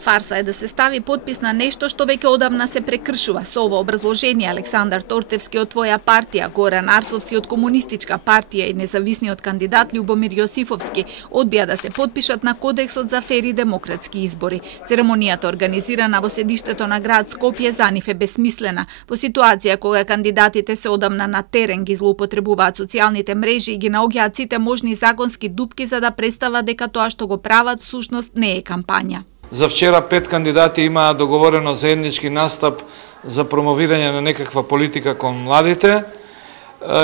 Фарса е да се стави подпис на нешто што веќе одамна се прекршува. Со ова образложение Александар Тортевски од Твоја партија, Горан Арсовски од Комунистичка партија и независниот кандидат Љубомир Јосифовски одбија да се подпишат на Кодексот за фер и демократски избори. Церемонијата организирана во седиштето на град Скопје за нив е бесмислена. Во ситуација кога кандидатите се одамна на терен ги злоупотребуваат социјалните мрежи и ги наоѓаат сите можни законски дупки за да представат дека тоа што го прават всушност не е кампања. За вчера 5 кандидати имаа договорено заеднички настап за промовирање на некаква политика кон младите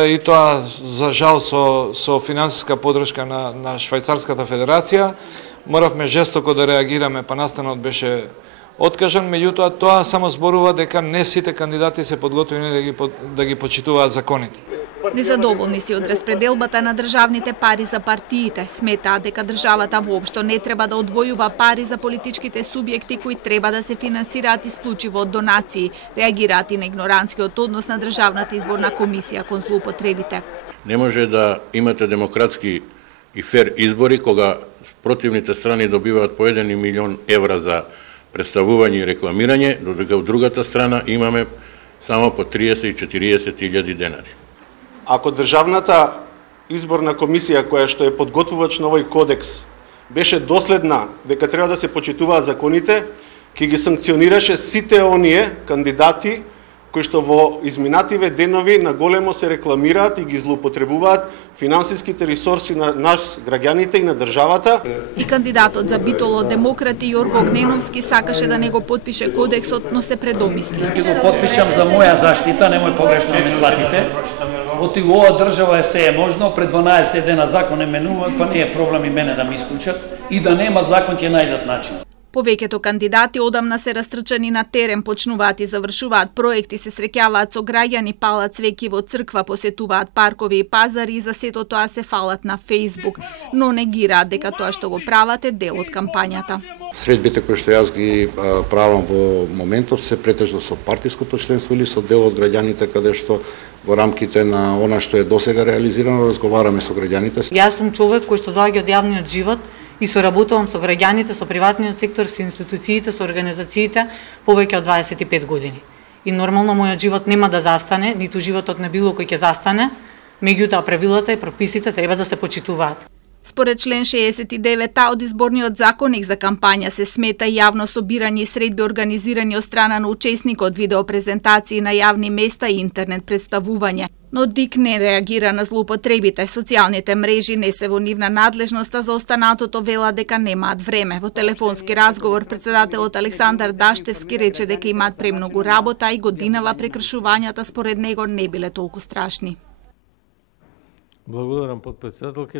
и тоа за жал со финансиска подршка на Швајцарската федерација. Моравме жестоко да реагираме, па настанот беше откажан, меѓутоа тоа само зборува дека не сите кандидати се подготвени да ги почитуваат законите. Незадоволни си од распределбата на државните пари за партиите. Сметаат дека државата воопшто не треба да одвојува пари за политичките субјекти кои треба да се финансираат исклучиво од донации. Реагираат и на игноранскиот однос на Државната изборна комисија кон злоупотребите. Не може да имате демократски и фер избори кога противните страни добиваат по 1 милион евра за представување и рекламирање, додека од другата страна имаме само по 30 и 40 илјади денари. Ако Државната изборна комисија, која што е подготвувач на овој кодекс, беше доследна дека треба да се почитуваат законите, ќе ги санкционираше сите оние кандидати кои што во изминативе денови на големо се рекламираат и ги злоупотребуваат финансиските ресурси на нас граѓаните и на државата. И кандидатот за Битоло демократи Јорго Огненовски сакаше да не го подпише кодексот, но се предомисли. Ќе го подпишам за моја заштита, немој погрешно ме сватите. Оти ова држава се е можно, пред 12 дена закон е менуваат, па не е проблем и мене да ми исклучат и да нема закон ќе најдат начин. Повеќето кандидати одамна се растрчани на терен, почнуваат и завршуваат проекти, се среќаваат со граѓани, палат цвеки во црква, посетуваат паркови и пазари и за сето тоа се фалат на Facebook, но негираат дека тоа што го прават е дел од кампањата. Средбите кои што јас ги правам во моментов се претежно со партиското членство или со дел од граѓаните каде што во рамките на она што е досега реализирано разговараме со граѓаните. Јас сум човек кој што доаѓа од јавниот живот и соработувам со граѓаните, со приватниот сектор, со институциите, со организациите повеќе од 25 години. И нормално мојот живот нема да застане, ниту животот на било кој ќе застане, меѓутоа правилата и прописите треба да се почитуваат. Според член 69 од изборниот законник за кампања се смета јавно собирање и средби организирани од страна на учесникот, видеопрезентации на јавни места и интернет представување. Но ДИК не реагира на злоупотребите. Социјалните мрежи не се во нивна надлежност, а за останатото вела дека немаат време. Во телефонски разговор председателот Александар Даштевски рече дека имаат премногу работа и годинава прекршувањата според него не биле толку страшни. Благодарам, подпредседателка.